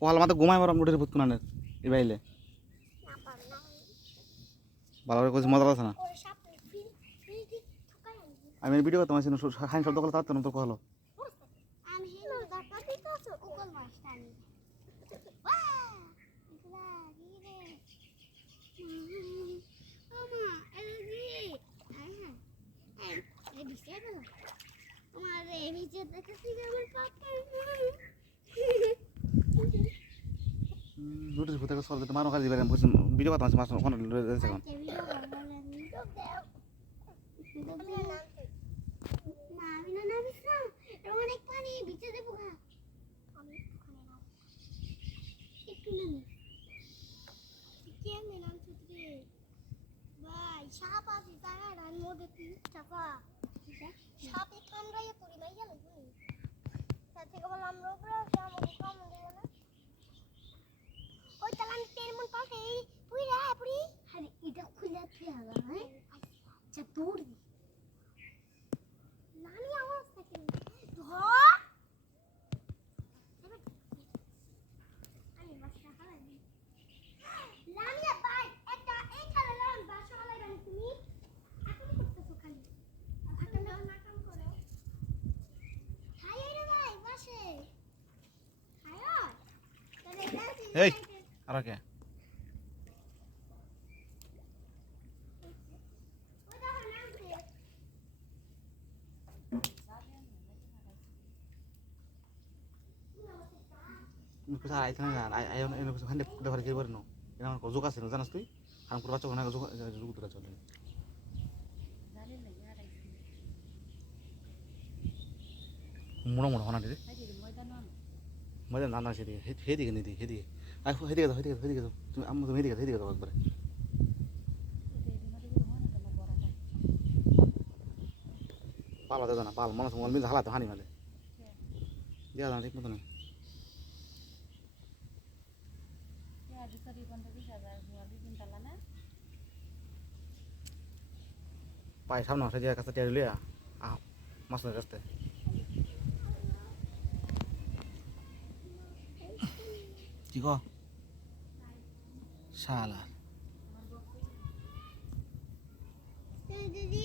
কহাল মাথা ঘুমাই মারাম রুটির ভূত কুনানের, এই বাইলে। ভালো করে কইছি, মজা লাগছে না? আমি ভিডিও করতে পারছি না শব্দ করলে তার তো কহলো আমি হেন দাঁতা দিতে আছে অনেক পানি ভিজে দেবো গা আমি একটুখানি নাও একটু নামি কেমনে নাম ছুটরে ভাই সাপ আছে, তারা রান মোড়ে চাপা। সাপে কামড়াইয়া তোরি মাইয়া লাগবে। আমি তেল মন পাশে পুরি রে পুরি আরে এটা খুলে তুই হালা হ্যাঁ? আচ্ছা তোর নানি আওয়াজ থাকে। ধর। আমি বাসা হালাই লামিয়া ভাই একটা এই খেলা বাসা হালাই বানি তুমি? এখন করতেছো খালি। এখন না করো। খাই রে ভাই বাসে। খাই এই আর কে? কুটে ভারে গেবার নো আমার যোগ আছে না জানাস তুই কাম করে বাচ্চা কোনা যোগ তোরা চলে মোড়া মোড়া হনা রে মজা না না সেদিকে নিদি হেদিকে আই হেদিকে দাও হেদিকে দাও হেদিকে দাও তুমি আম্মু তুমি হেদিকে দাও, হেদিকে দাও একবারে পালা দাও না পাল মনে মনে হালাতে হানি মালে দিয়া দাও ঠিক মতো না পায়ে সামনে আসে দিয়া কাছে টিয়া লিয়া আহ মাছের কাছে কি কো? শালা দিদি